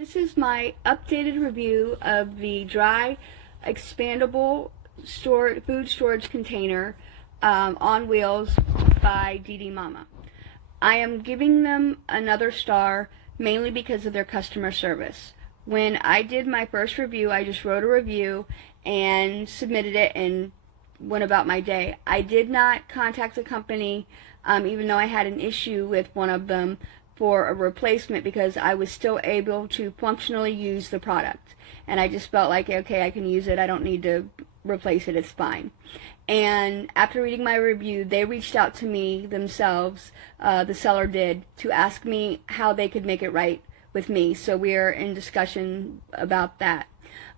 This is my updated review of the dry expandable food storage container on wheels by DDMOMMY. I am giving them another star mainly because of their customer service. When I did my first review, I just wrote a review and submitted it and went about my day. I did not contact the company even though I had an issue with one of them for a replacement because I was still able to functionally use the product. And I just felt like, okay, I can use it. I don't need to replace it. It's fine. And after reading my review, they reached out to me themselves, the seller did, to ask me how they could make it right with me. So we're in discussion about that.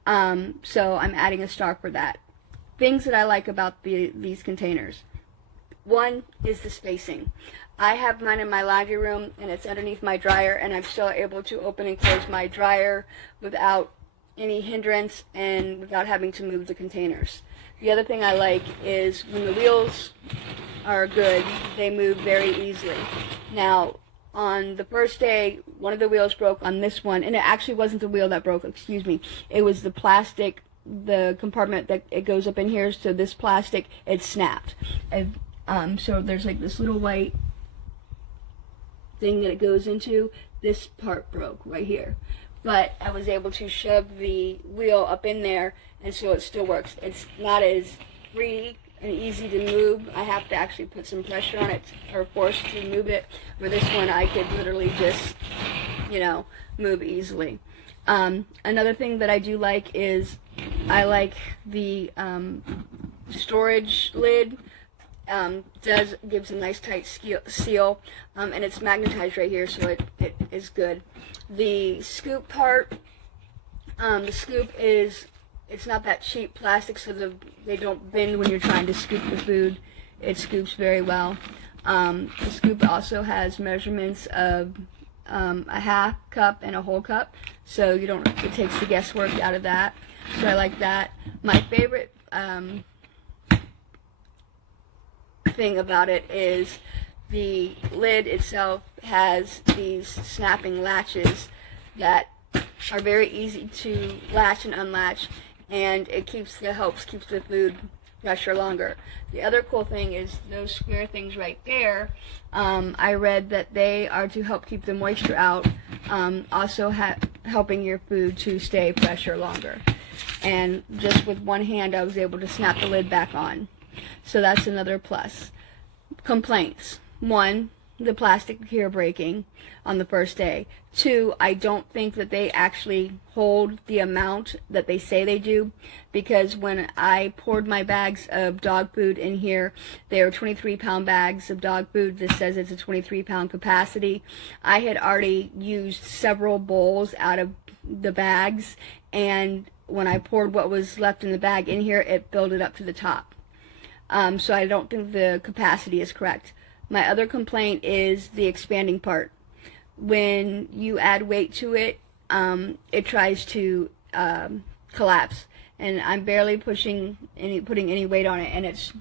So I'm adding a star for that. Things that I like about these containers. One is the spacing. I have mine in my laundry room and it's underneath my dryer, and I'm still able to open and close my dryer without any hindrance and without having to move the containers. The other thing I like is when the wheels are good, they move very easily. Now, on the first day, one of the wheels broke on this one, and it actually wasn't the wheel that broke, excuse me. It was the plastic, the compartment that it goes up in here, so this plastic, it snapped. So there's like this little white thing that it goes into. This part broke right here, but I was able to shove the wheel up in there, and so it still works. It's not as free and easy to move. I have to actually put some pressure on it or force to move it, where this one I could literally just, move easily. Another thing that I do like is I like the storage lid. Gives a nice tight seal, and it's magnetized right here, so it is good. The scoop part, the scoop it's not that cheap plastic, so they don't bend when you're trying to scoop the food. It scoops very well. The scoop also has measurements of a half cup and a whole cup, so it takes the guesswork out of that. So I like that. My favorite thing about it is the lid itself has these snapping latches that are very easy to latch and unlatch, and it helps keep the food fresher longer. The other cool thing is those square things right there. I read that they are to help keep the moisture out, also helping your food to stay fresher longer. And just with one hand I was able to snap the lid back on. So that's another plus. Complaints. 1, the plastic here breaking on the first day. 2, I don't think that they actually hold the amount that they say they do, because when I poured my bags of dog food in here, they are 23-pound bags of dog food. This says it's a 23-pound capacity. I had already used several bowls out of the bags, and when I poured what was left in the bag in here, it filled it up to the top. So I don't think the capacity is correct. My other complaint is the expanding part. When you add weight to it, it tries to collapse, and I'm barely putting any weight on it, and it's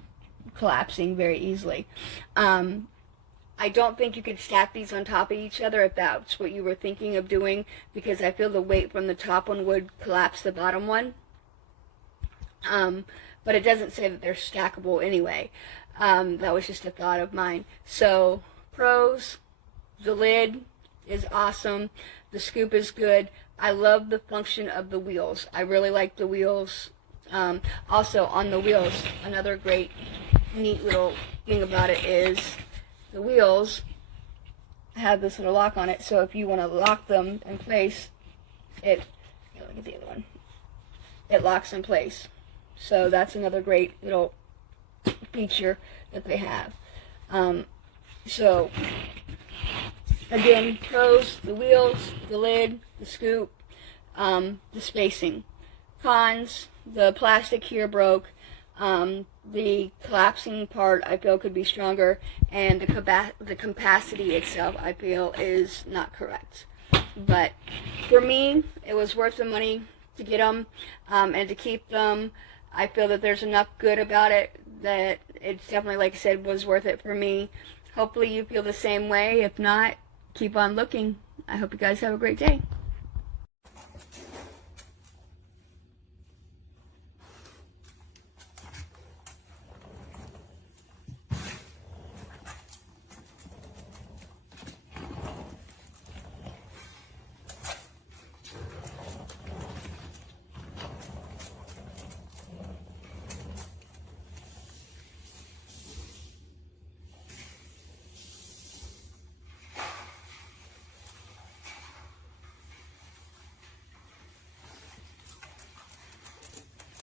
collapsing very easily. I don't think you could stack these on top of each other if that's what you were thinking of doing, because I feel the weight from the top one would collapse the bottom one. But it doesn't say that they're stackable anyway. That was just a thought of mine. So, pros, the lid is awesome. The scoop is good. I love the function of the wheels. I really like the wheels. Also, on the wheels, another great, neat little thing about it is the wheels have this little lock on it. So if you want to lock them in place, look at the other one. It locks in place. So that's another great little feature that they have. So again, pros, the wheels, the lid, the scoop, the spacing. Cons, the plastic here broke. The collapsing part I feel could be stronger, and the capacity itself I feel is not correct. But for me, it was worth the money to get them and to keep them. I feel that there's enough good about it that it's definitely, like I said, was worth it for me. Hopefully you feel the same way. If not, keep on looking. I hope you guys have a great day.